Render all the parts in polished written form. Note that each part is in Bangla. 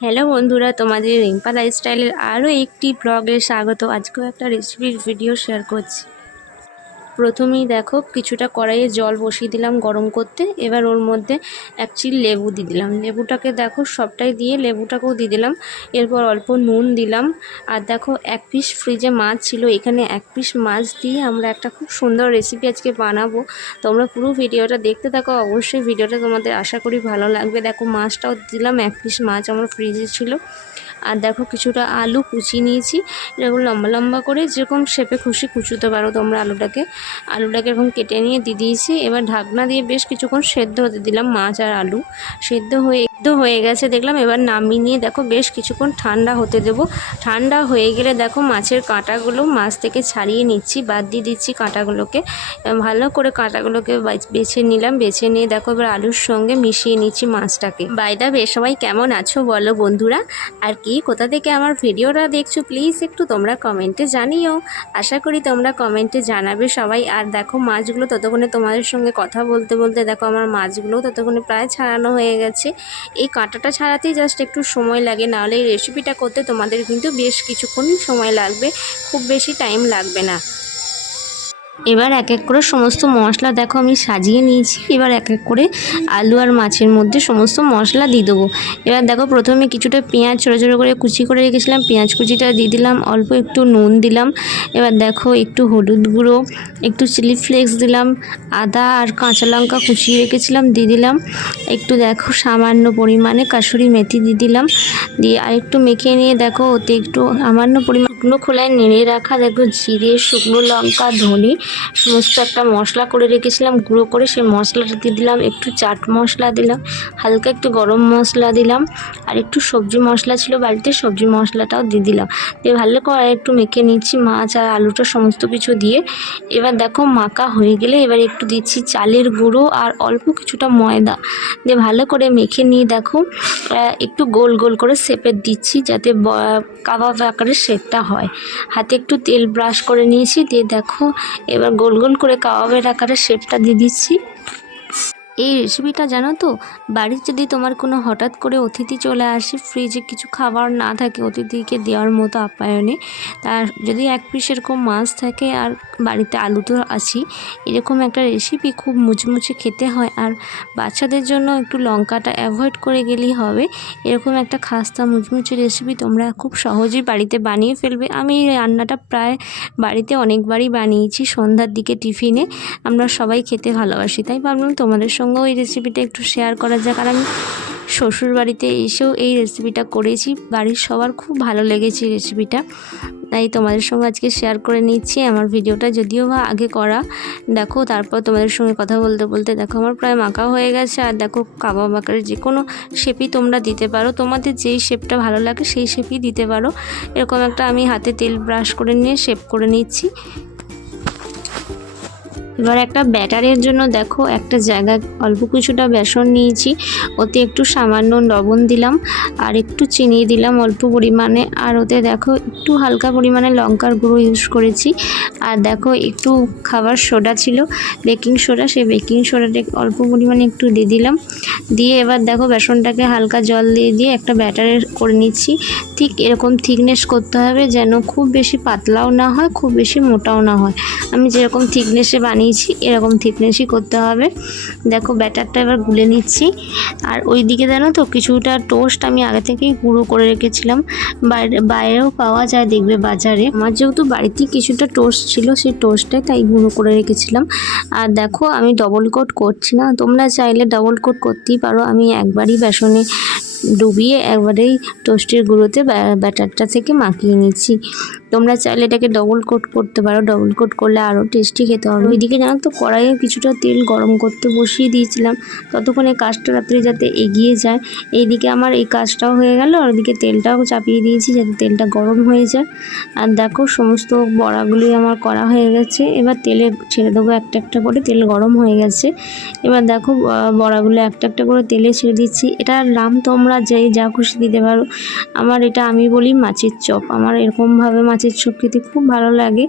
হ্যালো বন্ধুরা, তোমাদের রিম্পা লাইফস্টাইলের আরও একটি ব্লগে স্বাগত। আজকেও একটা রেসিপির ভিডিও শেয়ার করছি। প্রথমেই দেখো কিছুটা কড়াইয়ে জল বসিয়ে দিলাম গরম করতে। এবার ওর মধ্যে এক চিল লেবু দিয়ে দিলাম। লেবুটাকে দেখো সবটাই দিয়ে লেবুটাকেও দিয়ে দিলাম। এরপর অল্প নুন দিলাম। আর দেখো এক পিস ফ্রিজে মাছ ছিল, এখানে এক পিস মাছ দিয়ে আমরা একটা খুব সুন্দর রেসিপি আজকে বানাবো। তোমরা পুরো ভিডিওটা দেখতে থাকো, অবশ্যই ভিডিওটা তোমাদের আশা করি ভালো লাগবে। দেখো মাছটাও দিলাম, এক পিস মাছ আমার ফ্রিজে ছিল। আর দেখো কিছুটা আলু কুচিয়ে নিয়েছি, এরকম লম্বা লম্বা করে যেরকম শেপে খুশি কুচোতে পারো তোমরা। আলুটাকে এরকম কেটে নিয়ে দিয়ে দিয়েছি। এবার ঢাকনা দিয়ে বেশ কিছুক্ষণ সেদ্ধ হতে দিলাম। মাছ আর আলু সেদ্ধ হয়ে গেছে দেখলাম। এবার নামিয়ে নিয়ে দেখো বেশ কিছুক্ষণ ঠান্ডা হতে দেবো। ঠান্ডা হয়ে গেলে দেখো মাছের কাঁটাগুলো মাছ থেকে ছাড়িয়ে নিচ্ছি, বাদ দিয়ে দিচ্ছি কাঁটাগুলোকে। ভালো করে কাঁটাগুলোকে বেছে নিলাম। বেছে নিয়ে দেখো এবার আলুর সঙ্গে মিশিয়ে নিচ্ছি মাছটাকে। বাই দা বে, সবাই কেমন আছো বলো বন্ধুরা? আর কি কোথা থেকে আমার ভিডিওটা দেখছো প্লিজ একটু তোমরা কমেন্টে জানিও। আশা করি তোমরা কমেন্টে জানাবে সবাই। আর দেখো মাছগুলো ততক্ষণে তোমাদের সঙ্গে কথা বলতে বলতে দেখো আমার মাছগুলোও ততক্ষণে প্রায় ছাড়ানো হয়ে গেছে। এই কাঁটাটা ছাড়াতেই জাস্ট একটু সময় লাগে, নাহলে এই রেসিপিটা করতে তোমাদের কিন্তু বেশ কিছুক্ষণই সময় লাগবে, খুব বেশি টাইম লাগবে না। এবার এক এক করে সমস্ত মশলা দেখো আমি সাজিয়ে নিয়েছি। এবার এক এক করে আলু আর মাছের মধ্যে সমস্ত মশলা দিয়ে দেবো। এবার দেখো প্রথমে কিছুটা পেঁয়াজ ছোটো ছোটো করে কুচি করে রেখেছিলাম, পেঁয়াজ কুচিটা দিয়ে দিলাম। অল্প একটু নুন দিলাম। এবার দেখো একটু হলুদ গুঁড়ো, একটু চিলি ফ্লেক্স দিলাম। আদা আর কাঁচা লঙ্কা কুচিয়ে রেখেছিলাম দিয়ে দিলাম। একটু দেখো সামান্য পরিমাণে কাসুরি মেথি দিয়ে দিলাম। দিয়ে আর একটু মেখে নিয়ে দেখো ওতে একটু সামান্য পরিমাণ শুকনো খোলায় নেড়ে রাখা দেখো জিরে, শুকনো লঙ্কা, ধনে সমস্ত একটা মশলা করে রেখেছিলাম গুঁড়ো করে, সেই মশলাটা দিয়ে দিলাম। একটু চাট মশলা দিলাম, হালকা একটু গরম মশলা দিলাম, আর একটু সবজি মশলা ছিল বাড়িতে, সবজি মশলাটাও দিয়ে দিলাম। দিয়ে ভালো করে একটু মেখে নিচ্ছি মাছ আর আলুটা সমস্ত কিছু দিয়ে। এবার দেখো মাখা হয়ে গেলে এবার একটু দিচ্ছি চালের গুঁড়ো আর অল্প কিছুটা ময়দা দিয়ে ভালো করে মেখে নিয়ে দেখো একটু গোল গোল করে শেপের দিচ্ছি, যাতে কাবাব আকারের শেপটা হয়। হাতে একটু তেল ব্রাশ করে নিয়েছি। দিয়ে দেখো এবার গোল গোল করে কাবাবের আকারে শেপটা দিয়ে দিচ্ছি। এই রেসিপিটা জানো তো, বাড়ির যদি তোমার কোনো হঠাৎ করে অতিথি চলে আসে, ফ্রিজে কিছু খাবার না থাকে অতিথিকে দেওয়ার মতো আপ্যায়নে, তার যদি এক পিস এরকম মাছ থাকে আর বাড়িতে আলু তো আছি, এরকম একটা রেসিপি খুব মুচমুচে খেতে হয়। আর বাচ্চাদের জন্য একটু লঙ্কাটা অ্যাভয়েড করে গেলেই হবে। এরকম একটা খাস্তা মুচমুচে রেসিপি তোমরা খুব সহজেই বাড়িতে বানিয়ে ফেলবে। আমি এই রান্নাটা প্রায় বাড়িতে অনেকবারই বানিয়েছি সন্ধ্যার দিকে টিফিনে। আমরা সবাই খেতে ভালোবাসি, তাই ভাবলাম তোমাদের সঙ্গেও এই রেসিপিটা একটু শেয়ার করা যাক। আর আমি শ্বশুর বাড়িতে এসেও এই রেসিপিটা করেছি, বাড়ির সবার খুব ভালো লেগেছে রেসিপিটা, তাই তোমাদের সঙ্গে আজকে শেয়ার করে নিচ্ছি। আমার ভিডিওটা যদিও বা আগে করা, দেখো তারপর তোমাদের সঙ্গে কথা বলতে বলতে দেখো আমার প্রায় মাখা হয়ে গেছে। আর দেখো কাবাব আকারে যে কোনো শেপই তোমরা দিতে পারো, তোমাদের যেই শেপটা ভালো লাগে সেই শেপই দিতে পারো। এরকম একটা আমি হাতে তেল ব্রাশ করে নিয়ে শেপ করে নিচ্ছি। এবার একটা ব্যাটারের জন্য দেখো একটা জায়গায় অল্প কিছুটা বেসন নিয়েছি, ওতে একটু সামান্য লবণ দিলাম আর একটু চিনি দিলাম অল্প পরিমাণে। আর ওতে দেখো একটু হালকা পরিমাণে লঙ্কার গুঁড়ো ইউজ করেছি। আর দেখো একটু খাবার সোডা ছিল, বেকিং সোডা, সেই বেকিং সোডাটা অল্প পরিমাণে একটু দিয়ে দিলাম। দিয়ে এবার দেখো বেসনটাকে হালকা জল দিয়ে একটা ব্যাটারের করে নিচ্ছি। ঠিক এরকম থিকনেস করতে হবে, যেন খুব বেশি পাতলাও না হয় খুব বেশি মোটাও না হয়। আমি যেরকম থিকনেসে বানিয়েছি এরকম থিকনেসই করতে হবে। দেখো ব্যাটারটা এবার গুলে নিচ্ছি। আর ওই দিকে জানো তো কিছুটা টোস্ট আমি আগে থেকেই গুঁড়ো করে রেখেছিলাম, বাইরেও পাওয়া যায় দেখবে বাজারে। আমার যেহেতু বাড়িতেই কিছুটা টোস্ট ছিল সেই টোস্টটাই তাই গুঁড়ো করে রেখেছিলাম। আর দেখো আমি ডবল কোট করছি না, তোমরা চাইলে ডবল কোট করতেই পারো। আমি একবারই বেসনে ডুবিয়ে একবারেই টোস্টের গুঁড়োতে ব্যাটারটা থেকে মাখিয়ে নিচ্ছি। তোমরা চাইলে এটাকে ডবল কোট করতে পারো, ডবল কোট করলে আরও টেস্টি খেতে হবে। ওইদিকে জানো তো কড়াইয়ে কিছুটা তেল গরম করতে বসিয়ে দিয়েছিলাম, ততক্ষণে কাজটা রাত্রে যাতে এগিয়ে যায়। এইদিকে আমার এই কাজটাও হয়ে গেল, আর ওদিকে তেলটাও চাপিয়ে দিয়েছি যাতে তেলটা গরম হয়ে যায়। আর দেখো সমস্ত বড়াগুলি আমার করা হয়ে গেছে। এবার তেলে ছেড়ে দেবো একটা একটা করে, তেল গরম হয়ে গেছে। এবার দেখো বড়াগুলো একটা একটা করে তেলে ছেড়ে দিচ্ছি। এটার নাম তোমরা যা খুশি দিতে পারো। আমি বলি মাছের চপ, আমার এরকমভাবে মাছের চপ খেতে খুব ভালো লাগে।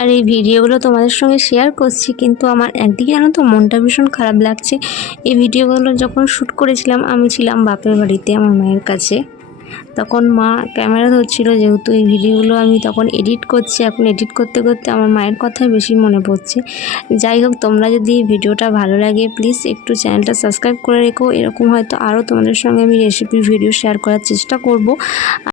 আর এই ভিডিওগুলো তোমাদের সঙ্গে শেয়ার করছি, কিন্তু আমার একদিকে জানো তো মনটা ভীষণ খারাপ লাগছে। এই ভিডিওগুলো যখন শ্যুট করেছিলাম আমি ছিলাম বাপের বাড়িতে আমার মায়ের কাছে, তখন মা ক্যামেরা ধরছিল, যেহেতু এই ভিডিওগুলো আমি তখন এডিট করছি। এখন এডিট করতে করতে আমার মায়ের কথাই বেশি মনে পড়ছে। যাই হোক, তোমরা যদি ভিডিওটা ভালো লাগে প্লিজ একটু চ্যানেলটা সাবস্ক্রাইব করে রেখো। এরকম হয়তো আরও তোমাদের সঙ্গে আমি রেসিপির ভিডিও শেয়ার করার চেষ্টা করব।